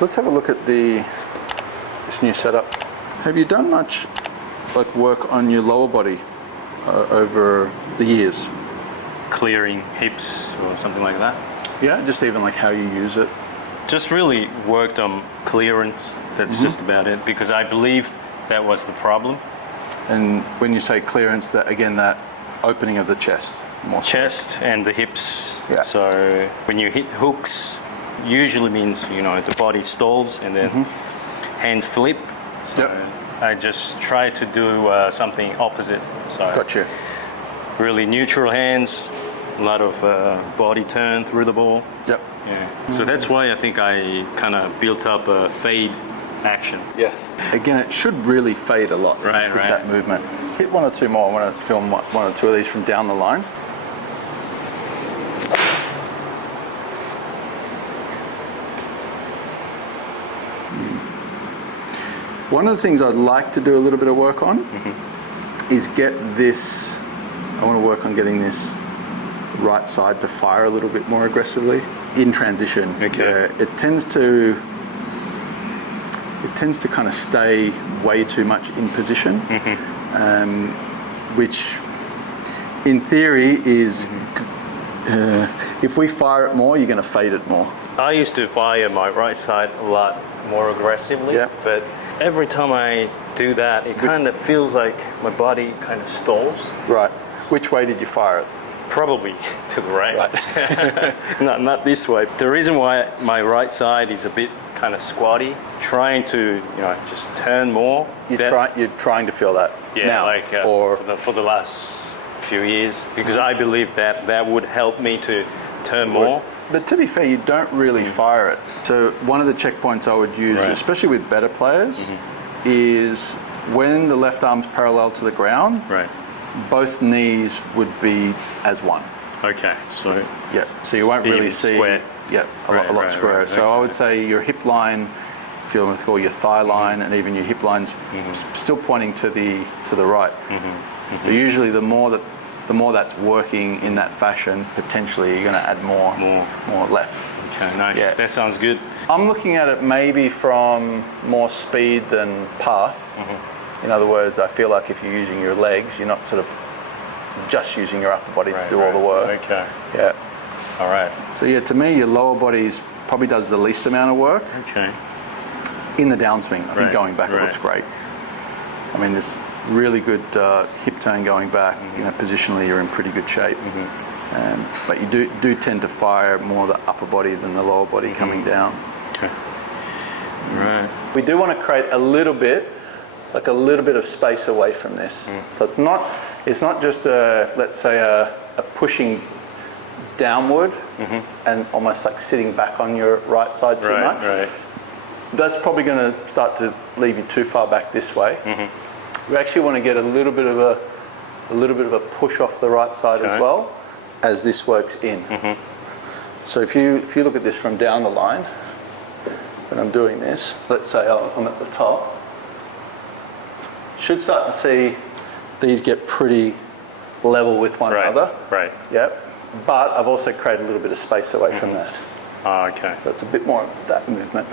So let's have a look at this new setup. Have you done much like work on your lower body over the years? Clearing hips or something like that? Yeah, just even like how you use it. Just really worked on clearance. That's just about it, because I believe that was the problem. And when you say clearance, that again, that opening of the chest. More Chest and the hips. Yeah. So when you hit hooks, usually means, you know, the body stalls and then hands flip. So I just try to do something opposite. So Gotcha. really neutral hands, a lot of body turn through the ball. Yep. Yeah. So that's why I think I kind of built up a fade action. Yes. Again, it should really fade a lot with that movement. Hit one or two more. I want to film one or two of these from down the line. One of the things I'd like to do a little bit of work on is get this, I want to work on getting this right side to fire a little bit more aggressively in transition. Okay. It tends to kind of stay way too much in position, which in theory is, if we fire it more, you're going to fade it more. I used to fire my right side a lot more aggressively, but every time I do that, it kind of feels like my body kind of stalls. Right. Which way did you fire it? Probably to the right. not this way. The reason why my right side is a bit kind of squatty, trying to, you know, just turn more. You're trying to feel that now, like for the last few years, because I believe that would help me to turn more. But to be fair, you don't really fire it. So one of the checkpoints I would use, especially with better players, is when the left arm's parallel to the ground, both knees would be as one. Okay, so so you won't really see square. a lot squarer. So I would say your hip line, if you want to call your thigh line, and even your hip line's still pointing to the right. So usually the more that's working in that fashion, potentially you're going to add more left. Okay, nice. Yeah. That sounds good. I'm looking at it maybe from more speed than path. In other words, I feel like if you're using your legs, you're not sort of just using your upper body to do all the work. Okay. Yeah. All right. So yeah, to me, your lower body probably does the least amount of work. Okay. In the downswing, I think going back it looks great. I mean, this really good hip turn going back. You know, positionally you're in pretty good shape. But you do tend to fire more the upper body than the lower body coming down. Okay. Right. We do want to create a little bit of space away from this. So it's not just let's say a pushing downward and almost like sitting back on your right side too much. Right. That's probably going to start to leave you too far back this way. We actually want to get a little bit of a push off the right side as well as this works in. So if you look at this from down the line, when I'm doing this, let's say I'm at the top, should start to see these get pretty level with one another. Right. Yep. But I've also created a little bit of space away from that. Oh, okay. So it's a bit more of that movement.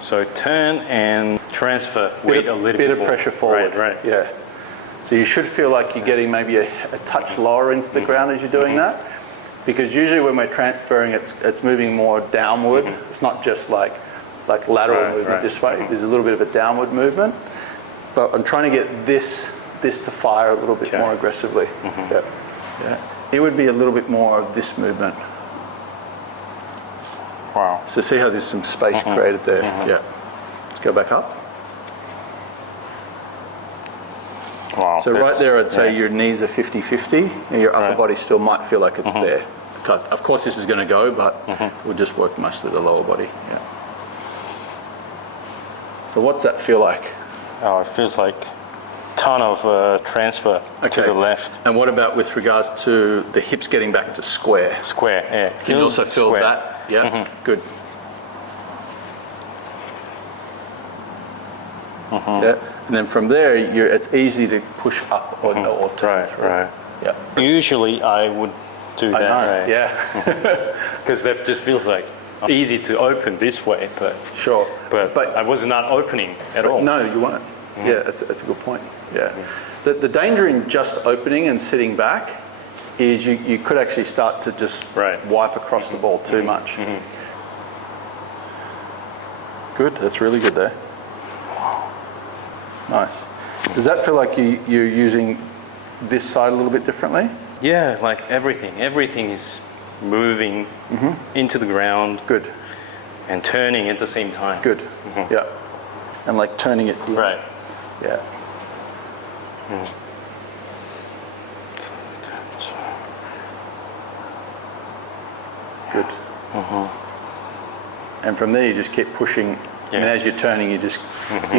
So turn and transfer weight a little bit of pressure forward. Right. Yeah. So you should feel like you're getting maybe a touch lower into the ground as you're doing that, because usually when we're transferring, it's moving more downward. It's not just like lateral movement this way. There's a little bit of a downward movement, but I'm trying to get this to fire a little bit more aggressively. Yeah. It would be a little bit more of this movement. Wow. So see how there's some space created there? Yeah. Let's go back up. Wow. So right there, I'd say your knees are 50-50, and your upper body still might feel like it's there. Of course, this is going to go, but we'll just work mostly the lower body. Yeah. So what's that feel like? Oh, it feels like a ton of transfer to the left. And what about with regards to the hips getting back to square? Square, yeah. Can you also feel that? Yeah, good. Yeah, and then from there, it's easy to push up or turn through. Right. Yeah. Usually, I would do that. Yeah. Because that just feels like Easy to open this way, but Sure. but I was not opening at all. No, you weren't. Yeah, that's a good point. Yeah. The danger in just opening and sitting back is you could actually start to just wipe across the ball too much. Good, that's really good there. Nice. Does that feel like you're using this side a little bit differently? Yeah, like everything is moving into the ground. Good. And turning at the same time. Good. Yeah. And like turning it in. Right. Yeah. Good. And from there you just keep pushing. I mean, as you're turning, you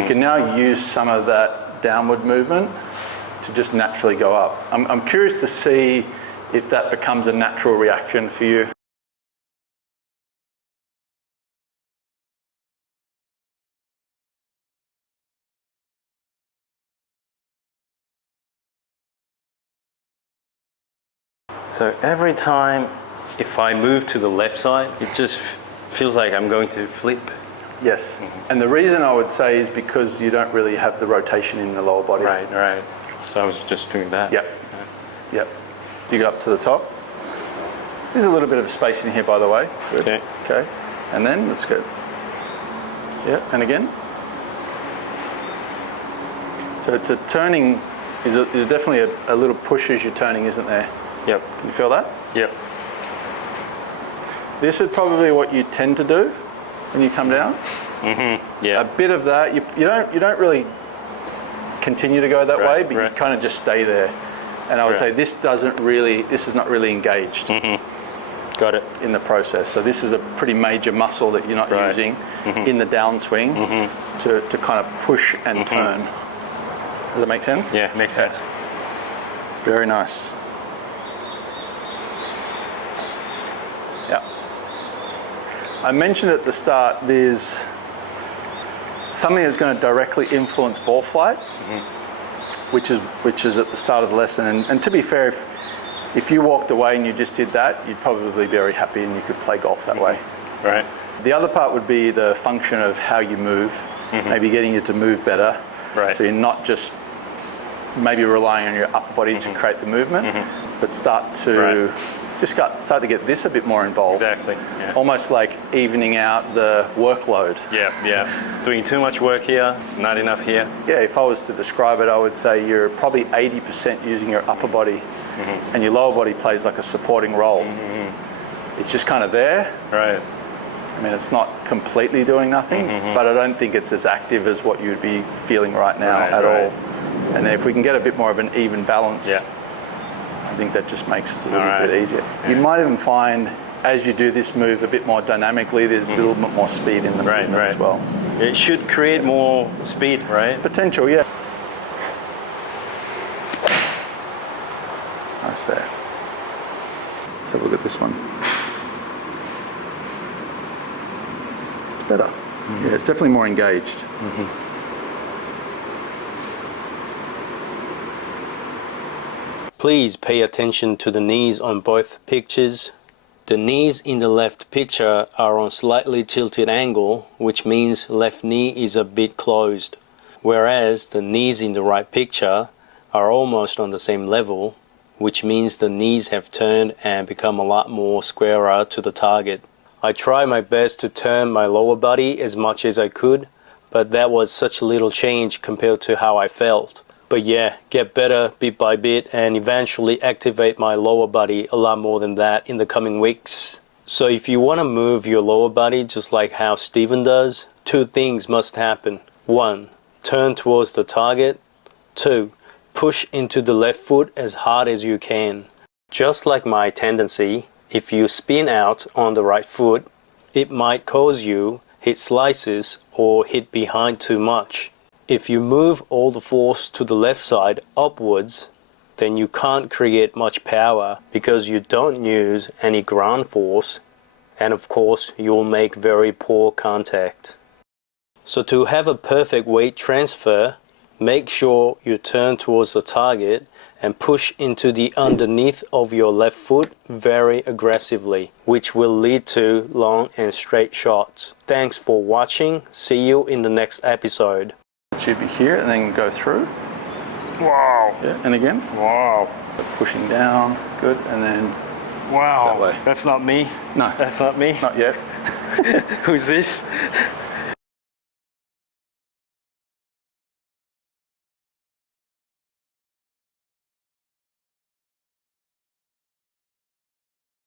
can now use some of that downward movement to just naturally go up. I'm curious to see if that becomes a natural reaction for you. So every time if I move to the left side, it just feels like I'm going to flip. Yes. And the reason I would say is because you don't really have the rotation in the lower body. Right. So I was just doing that. Yep. You go up to the top. There's a little bit of space in here, by the way. Good. Okay. And then let's go. Yeah, and again. So it's a turning, is definitely a little push as you're turning, isn't there? Yep. Can you feel that? Yep. This is probably what you tend to do when you come down. Yeah. A bit of that. You don't really continue to go that way, but you kind of just stay there. And I would say this is not really engaged. Got it. In the process. So this is a pretty major muscle that you're not using in the downswing to kind of push and turn. Does that make sense? Yeah, makes sense. Very nice. Yeah. I mentioned at the start there's something that's going to directly influence ball flight, which is at the start of the lesson. And to be fair, if you walked away and you just did that, you'd probably be very happy and you could play golf that way. Right. The other part would be the function of how you move, maybe getting you to move better. Right. So you're not just maybe relying on your upper body to create the movement, but start to get this a bit more involved. Exactly. Yeah. Almost like evening out the workload. Yeah. Doing too much work here, not enough here. Yeah, if I was to describe it, I would say you're probably 80% using your upper body and your lower body plays like a supporting role. It's just kind of there. Right. I mean, it's not completely doing nothing, but I don't think it's as active as what you'd be feeling right now at all. And if we can get a bit more of an even balance, I think that just makes it a little bit easier. You might even find, as you do this move a bit more dynamically, there's a little bit more speed in the movement as well. It should create more speed, right? Potential, yeah. Nice there. Let's have a look at this one. It's better. Yeah, it's definitely more engaged. Please pay attention to the knees on both pictures. The knees in the left picture are on slightly tilted angle, which means left knee is a bit closed, whereas the knees in the right picture are almost on the same level, which means the knees have turned and become a lot more squarer to the target. I tried my best to turn my lower body as much as I could, but that was such a little change compared to how I felt. But yeah, get better bit by bit and eventually activate my lower body a lot more than that in the coming weeks. So if you want to move your lower body just like how Steven does, two things must happen. 1. Turn towards the target. 2. Push into the left foot as hard as you can. Just like my tendency, if you spin out on the right foot, it might cause you hit slices or hit behind too much. If you move all the force to the left side upwards, then you can't create much power because you don't use any ground force, and of course you'll make very poor contact. So to have a perfect weight transfer, Make sure you turn towards the target and push into the underneath of your left foot very aggressively, which will lead to long and straight shots. Thanks for watching. See you in the next episode. It should be here and then go through. Wow. Yeah, and again. Wow. Pushing down, good, and then Wow. that way. That's not me. No. That's not me. Not yet. Who's this?